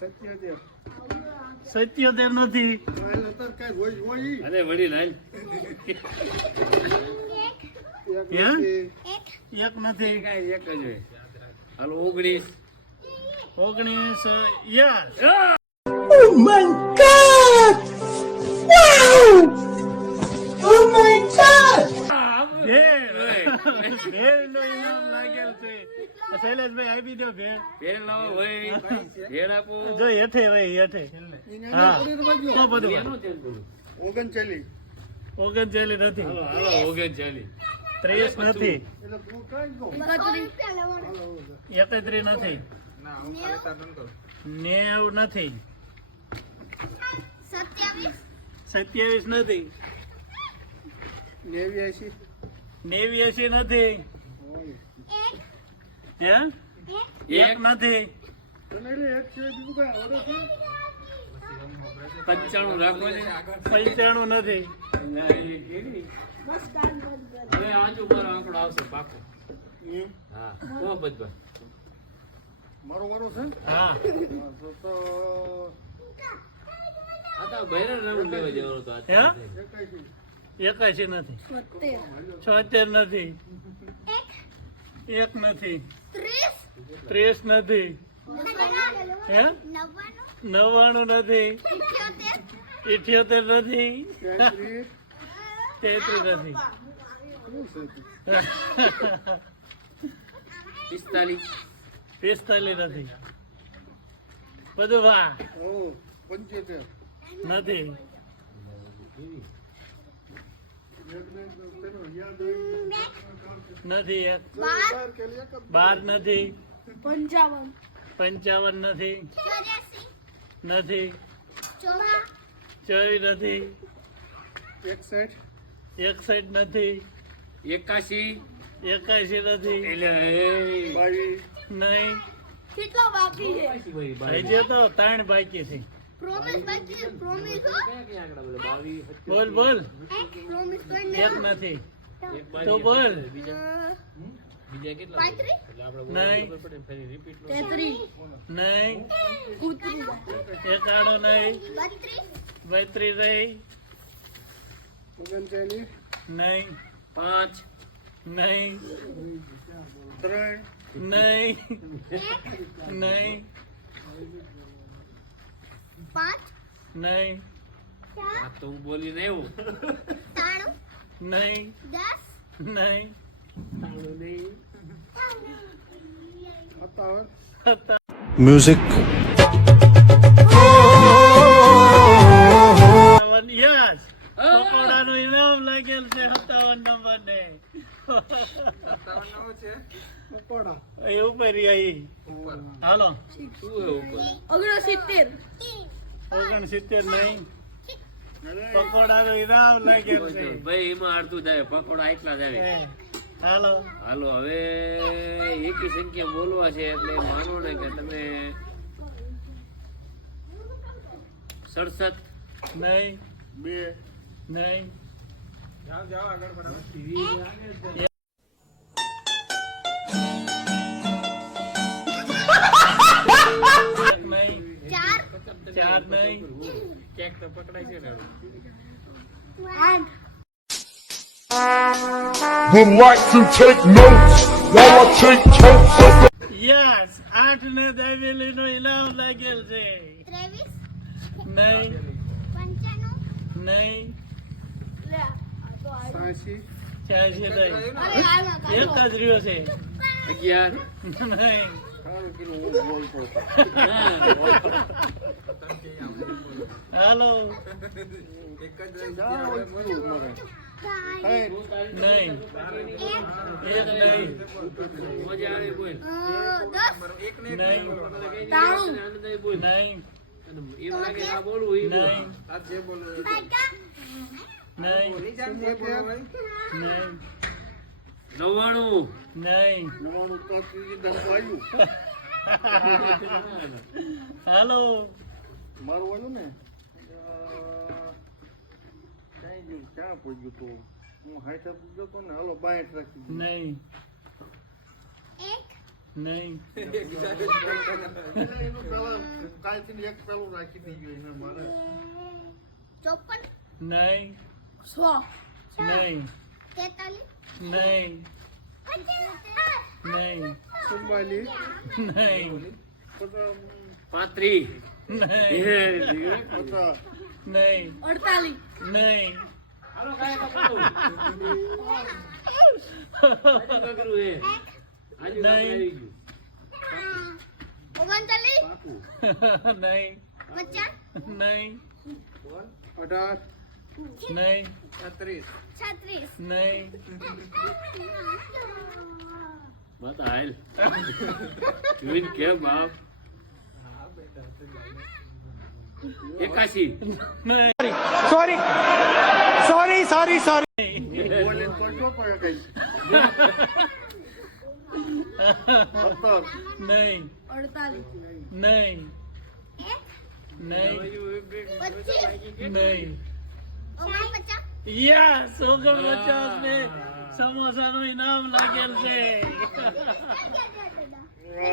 77 નથી. અરે વડી લાલ એક નથી. એક જ હોય. હાલો 19 yes. Oh my God! Wow! Oh my God! ભેળનો ઇનામ લાગેલ છે. શૈલેષભાઈ આપી દો ભેળ. ભેળ લાવો ભાઈ ભેળ આપો જો હેઠે રહી હેઠે. હા તો બધું 39 નથી. હાલો 39 30 નથી. 31 નથી. 90 નથી. 27 નથી. 89 નથી. હે? એક નથી. 95 રાખો ને 95 નથી. હવે આજ ઉપર આંકડો આવશે પાકો હા કો બજબા મારો છે હા આ તો બહેરા રાઉન્ડ લેવા જવાનો તો હે? 81 નથી. 76 નથી. 1 નથી. 30 નથી. હે? 99 નથી. 78 નથી. 33 નથી. 45 નથી. બધું વાહ નથી. નથી. 12 નથી. 55 નથી. નથી. 24 નથી. 61 નથી. 81 નથી. એટલે નહીં. કેટલા બાકી છે? હજી તો 3 બાકી છે. પ્રોમિસ બાકી છે. પ્રોમિસ હો. બોલ બોલ. પ્રોમિસ કોઈને 1 નથી. તો બોલ. બીજા કેટલા 35 એટલે આપણે નહીં. પડે ફરી રિપીટ 33 નહીં. 31 એકાણો નહીં. 32 નહીં. 5 નહીં. નહીં. નહીં. 5 નહીં. આ તો હું બોલી ને એવું 93 નહીં. 10 નહીં. Music. યસ. પકોડાનું ઇનામ લાગેલ છે 57 નંબર ને. એ ઉપર આવી. હાલો શું હે ઉપર 69 69 નહીં. પકોડાનું ઇનામ લાગેલ છે. ભાઈ એમાં અડધું જાય પકોડા એટલા જાય હાલો હાલો હવે એકી સંખ્યા બોલવા છે એટલે માનો ને કે તમે 67 નહીં. નહીં. એક નહીં. 4 નહીં. ક્યાંક તો પકડાય છે ને 8 would like to take notes while I take totes of the yes 8 ને દાવેલી નો ઇનામ લાગેલ છે. 23 નહીં. 95 નહીં. લે આ તો આ 86 નહીં. અરે આમાં એક જ રહ્યો છે. 11 નહીં. હાલો નહીં. એક નહીં. મજા આવે બોલ 10 નહીં. બોલ નહીં. એવું લાગે આ બોલવું એ બોલ. નહીં. નહીં. નહીં. 99 નહીં. હાલો મારું વાળું ને ક્યાં પૂછ્યું તું હું હાઈટ પૂછ્યો તો ને હાલો 62 રાખી નહીં. નહીં એનું પેલા કાલથી એક પેલું રાખી દીધું એને મારે 54 નહીં 100 નહીં 43 નહીં 50 નહીં સંભાળી નહીં 35. નહીં પચાસ નહીં 48 નહીં હાલો કાંઈ કાપડું. આજુ બગડું એ. આજુ નહીં. આવી ગયું. 39 પાકું. નહીં 50 નહીં 18 નહીં 36 નહીં બતા હાલ. જોઈને કે બાપ 81. નહીં બોલીને તો શું કહે કઈ 17 નહીં 48 નહીં 1 નહીં 25 નહીં 49 યસ 49 ને સમોસાનું ઇનામ લાગેલ છે